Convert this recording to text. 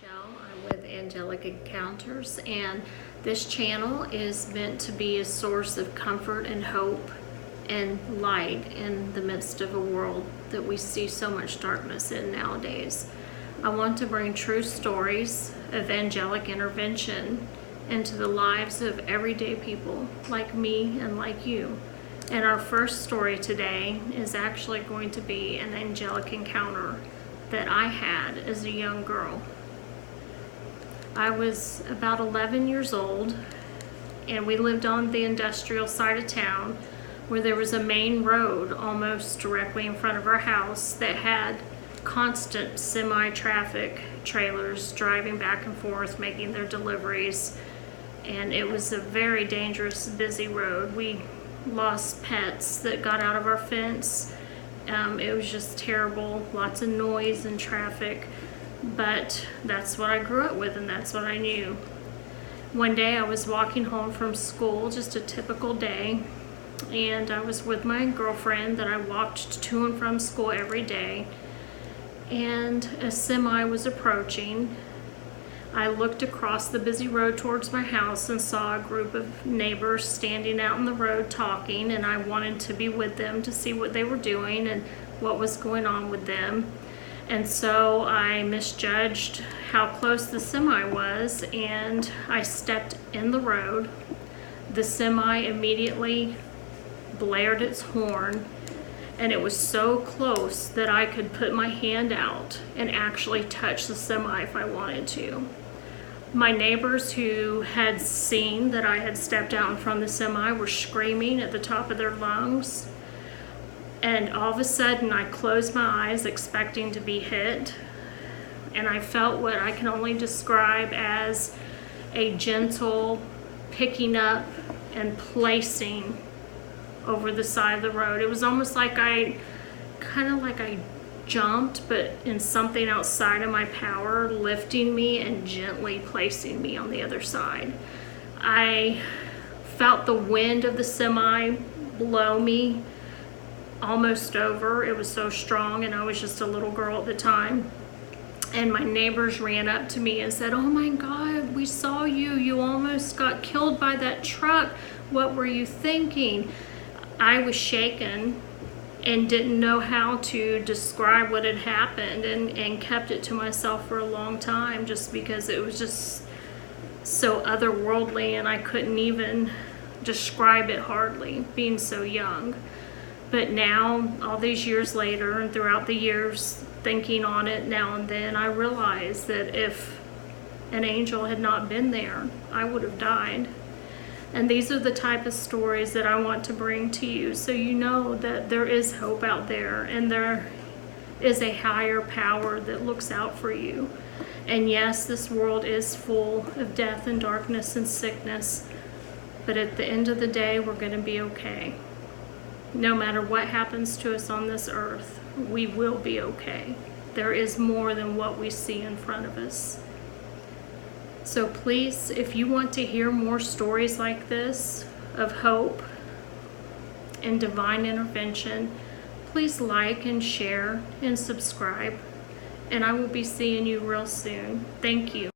Michelle. I'm with Angelic Encounters, and this channel is meant to be a source of comfort and hope and light in the midst of a world that we see so much darkness in nowadays. I want to bring true stories of angelic intervention into the lives of everyday people like me and like you. And our first story today is actually going to be an angelic encounter that I had as a young girl. I was about 11 years old, and we lived on the industrial side of town where there was a main road almost directly in front of our house that had constant semi-traffic trailers driving back and forth making their deliveries, and it was a very dangerous, busy road. We lost pets that got out of our fence. It was just terrible, lots of noise and traffic, but that's what I grew up with and that's what I knew. One day I was walking home from school, just a typical day, and I was with my girlfriend that I walked to and from school every day, and a semi was approaching. I looked across the busy road towards my house and saw a group of neighbors standing out in the road talking, and I wanted to be with them to see what they were doing and what was going on with them. And so I misjudged how close the semi was, and I stepped in the road. The semi immediately blared its horn, and it was so close that I could put my hand out and actually touch the semi if I wanted to. My neighbors who had seen that I had stepped out in front of the semi were screaming at the top of their lungs. And all of a sudden I closed my eyes expecting to be hit, and I felt what I can only describe as a gentle picking up and placing over the side of the road. It was almost like I jumped, but in something outside of my power, lifting me and gently placing me on the other side. I felt the wind of the semi blow me almost over. It was so strong, and I was just a little girl at the time. And my neighbors ran up to me and said, "Oh my God, we saw you. You almost got killed by that truck. What were you thinking?" I was shaken and didn't know how to describe what had happened, and kept it to myself for a long time just because it was just so otherworldly and I couldn't even describe it hardly, being so young. But now, all these years later, and throughout the years thinking on it now and then, I realize that if an angel had not been there, I would have died. And these are the type of stories that I want to bring to you, so you know that there is hope out there, and there is a higher power that looks out for you. And yes, this world is full of death and darkness and sickness, but at the end of the day, we're going to be okay. No matter what happens to us on this earth, we will be okay. There is more than what we see in front of us. So please, if you want to hear more stories like this of hope and divine intervention, please like and share and subscribe. And I will be seeing you real soon. Thank you.